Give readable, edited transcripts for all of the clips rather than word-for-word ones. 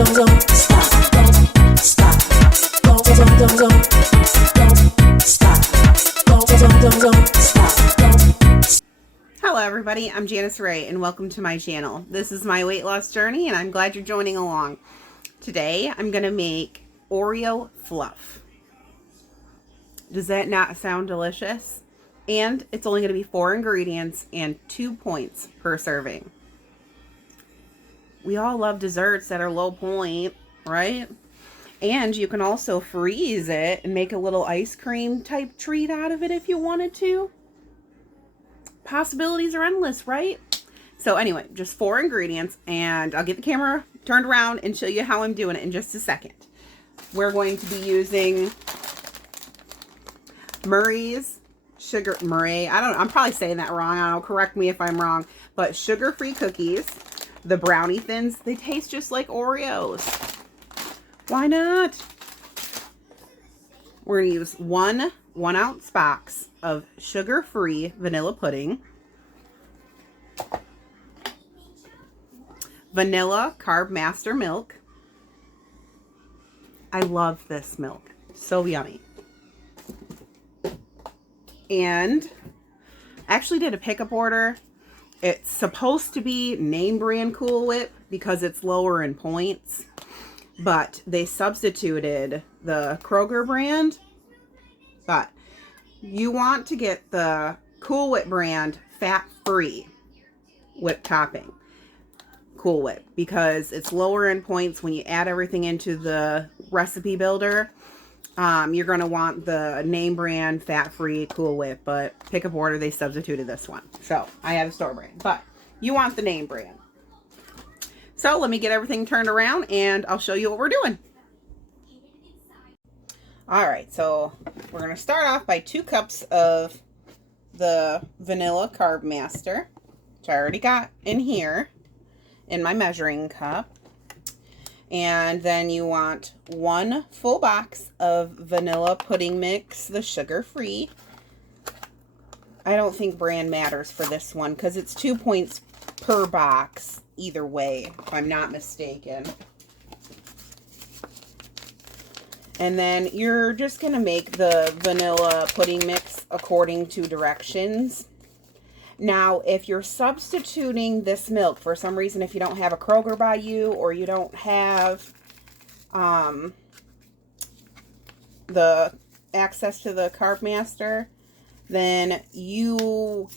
Hello everybody, I'm Janice Ray and welcome to my channel. This is my weight loss journey and I'm glad you're joining along. Today I'm going to make Oreo Fluff. Does that not sound delicious? And it's only going to be 4 ingredients and 2 points per serving. We all love desserts that are low point, right? And you can also freeze it and make a little ice cream type treat out of it if you wanted to. Possibilities are endless, right? So anyway, just 4 ingredients, and I'll get the camera turned around and show you how I'm doing it in just a second. We're going to be using Murray's sugar, I'm probably saying that wrong. I don't know, correct me if I'm wrong, but sugar-free cookies, the Brownie thins, they taste just like Oreos. Why not? We're going to use one 1-ounce box of sugar-free vanilla pudding, vanilla CarbMaster milk. I love this milk. So yummy. And I actually did a pickup order. It's supposed to be name brand Cool Whip because it's lower in points, but they substituted the Kroger brand. But you want to get the Cool Whip brand fat-free whip topping. Cool Whip, because it's lower in points. When you add everything into the recipe builder, you're going to want the name brand fat-free Cool Whip, but pickup order, they substituted this one. So I have a store brand, but you want the name brand. So let me get everything turned around and I'll show you what we're doing. All right, so we're going to start off by 2 cups of the vanilla CarbMaster, which I already got in here in my measuring cup. And then you want 1 full box of vanilla pudding mix, the sugar-free. I don't think brand matters for this one because it's 2 points per box either way, if I'm not mistaken. And then you're just going to make the vanilla pudding mix according to directions. Now, if you're substituting this milk, for some reason, if you don't have a Kroger by you or you don't have the access to the CarbMaster, then you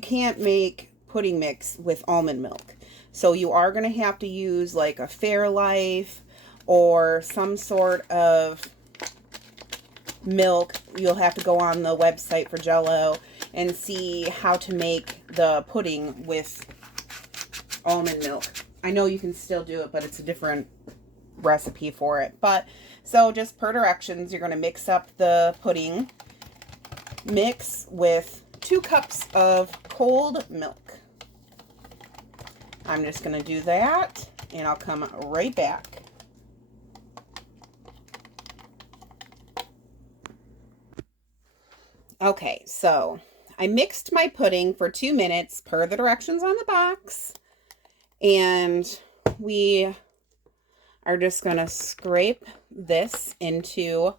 can't make pudding mix with almond milk. So you are going to have to use like a Fairlife or some sort of milk. You'll have to go on the website for Jell-O and see how to make the pudding with almond milk. I know you can still do it, but it's a different recipe for it. But so just per directions, you're going to mix up the pudding mix with 2 cups of cold milk. I'm just going to do that and I'll come right back. Okay, so I mixed my pudding for 2 minutes per the directions on the box, and we are just going to scrape this into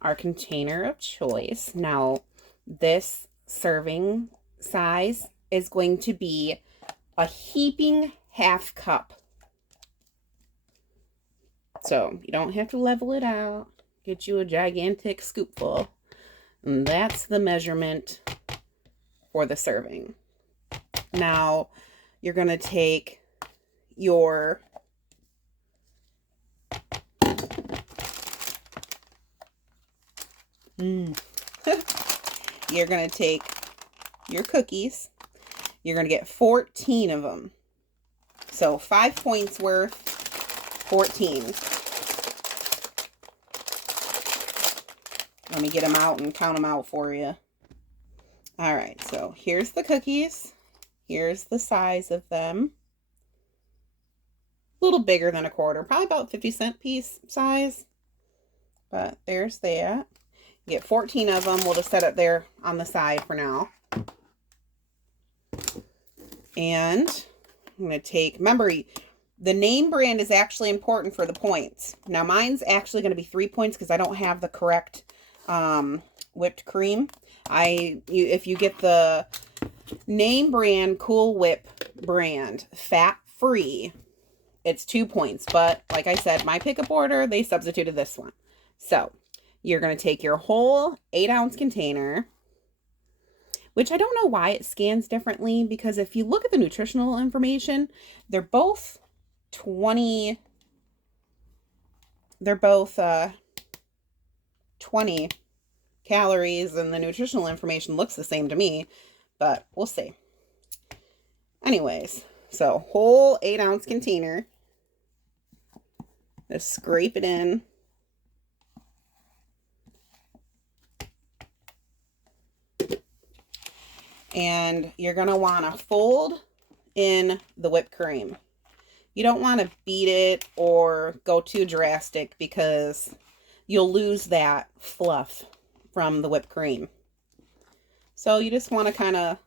our container of choice. Now, this serving size is going to be a heaping 1/2 cup. So you don't have to level it out. Get you a gigantic scoopful. And that's the measurement for the serving. Now, you're going to take your you're going to take your cookies. You're going to get 14 of them. So 5 points worth, 14. Let me get them out and count them out for you. All right, so here's the cookies. Here's the size of them. A little bigger than a quarter, probably about 50-cent piece size. But there's that. You get 14 of them. We'll just set it there on the side for now. And I'm going to take, remember, The name brand is actually important for the points. Now, mine's actually going to be 3 points because I don't have the correct whipped cream. If you get the name brand Cool Whip brand, fat-free, it's 2 points. But like I said, my pickup order, they substituted this one. So you're going to take your whole 8-ounce container, which I don't know why it scans differently, because if you look at the nutritional information, they're both 20 calories, and the nutritional information looks the same to me, but we'll see. Anyways, so whole 8-ounce container. Just scrape it in. And you're going to want to fold in the whipped cream. You don't want to beat it or go too drastic because you'll lose that fluff from the whipped cream. So you just want to kind of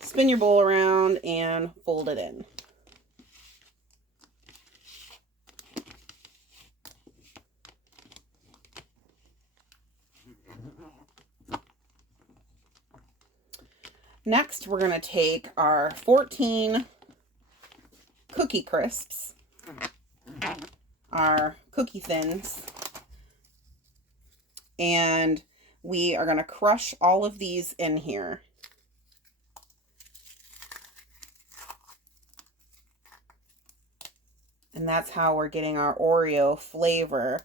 spin your bowl around and fold it in. Next, we're going to take our 14 cookie crisps, our cookie thins, and we are going to crush all of these in here. And that's how we're getting our Oreo flavor.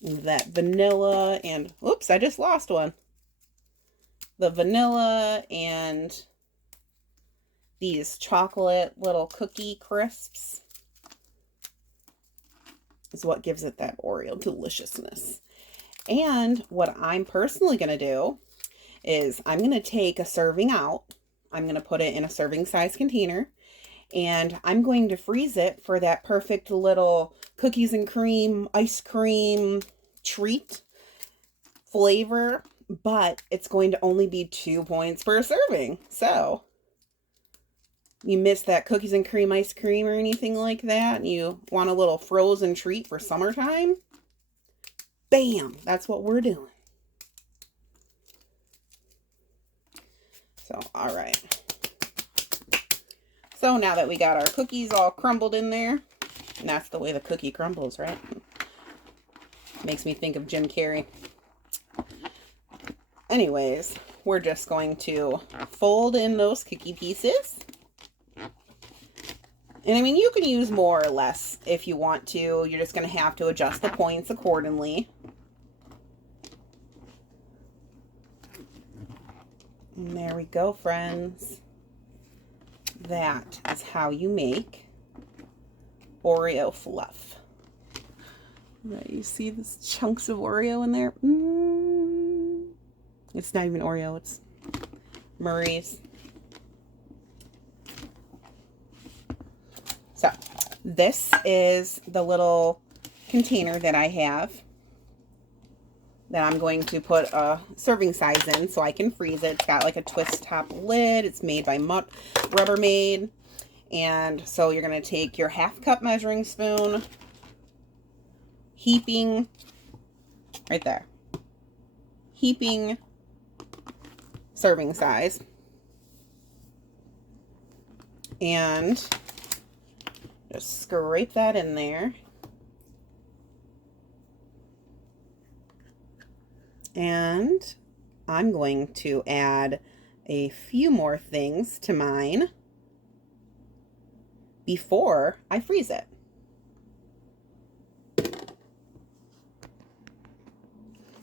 That vanilla and, oops, I just lost one. The vanilla and these chocolate little cookie crisps is what gives it that Oreo deliciousness. And what I'm personally going to do is I'm going to take a serving out. I'm going to put it in a serving size container, and I'm going to freeze it for that perfect little cookies and cream, ice cream treat flavor, but it's going to only be 2 points per serving. So you miss that cookies and cream ice cream or anything like that, and you want a little frozen treat for summertime, bam, that's what we're doing. So, all right. So now that we got our cookies all crumbled in there, and that's the way the cookie crumbles, right? Makes me think of Jim Carrey. Anyways, we're just going to fold in those cookie pieces. And I mean, you can use more or less if you want to. You're just going to have to adjust the points accordingly. And there we go, friends. That is how you make Oreo Fluff. You see these chunks of Oreo in there? It's not even Oreo, it's Murray's. So, this is the little container that I have that I'm going to put a serving size in so I can freeze it. It's got like a twist top lid. It's made by Rubbermaid. And so you're going to take your 1/2 cup measuring spoon, heaping, right there, heaping serving size, and just scrape that in there. And I'm going to add a few more things to mine before I freeze it.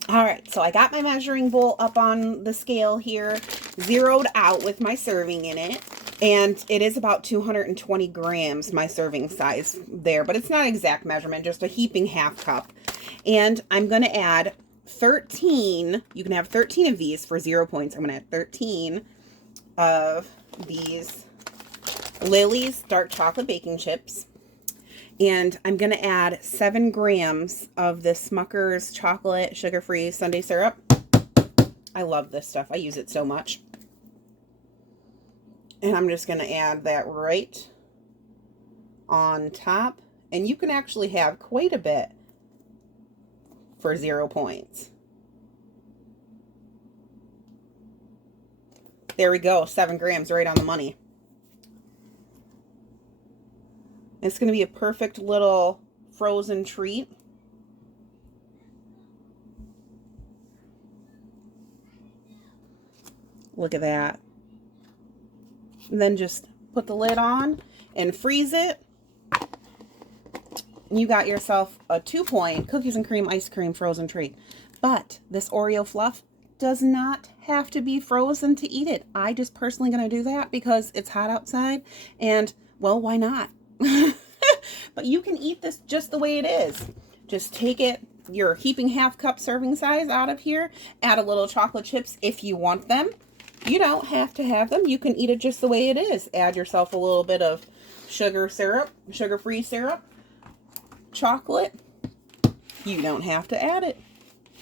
All right, so I got my measuring bowl up on the scale here, zeroed out with my serving in it, and it is about 220 grams, my serving size there, but it's not exact measurement, just a heaping 1/2 cup. And I'm going to add 13, you can have 13 of these for 0 points. I'm going to add 13 of these Lily's dark chocolate baking chips. And I'm going to add 7 grams of this Smuckers chocolate sugar-free sundae syrup. I love this stuff. I use it so much. And I'm just going to add that right on top. And you can actually have quite a bit for 0 points. There we go, 7 grams right on the money. It's going to be a perfect little frozen treat. Look at that. And then just put the lid on and freeze it. You got yourself a 2-point cookies and cream ice cream frozen treat. But this Oreo Fluff does not have to be frozen to eat it. I just personally going to do that because it's hot outside and, well, why not? But you can eat this just the way it is. Just take it, your heaping half cup serving size out of here, add a little chocolate chips if you want them. You don't have to have them. You can eat it just the way it is. Add yourself a little bit of sugar syrup, sugar-free syrup, chocolate. You don't have to add it.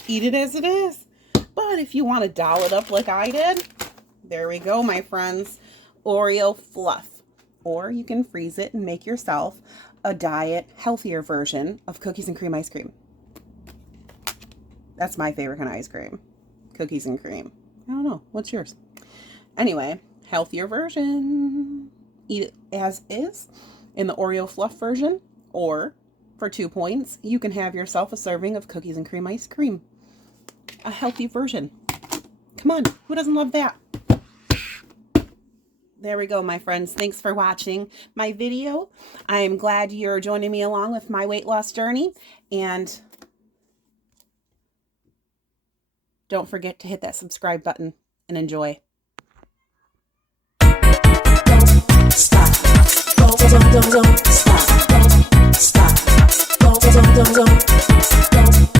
Eat it as it is. But if you want to doll it up like I did, there we go, my friends. Oreo Fluff. Or you can freeze it and make yourself a diet, healthier version of cookies and cream ice cream. That's my favorite kind of ice cream. Cookies and cream. I don't know. What's yours? Anyway, healthier version. Eat it as is in the Oreo Fluff version. Or, for 2 points, you can have yourself a serving of cookies and cream ice cream. A healthy version. Come on. Who doesn't love that? There we go, my friends. Thanks for watching my video. I am glad you're joining me along with my weight loss journey. And don't forget to hit that subscribe button and enjoy. Don't stop. Don't stop. Don't stop. Don't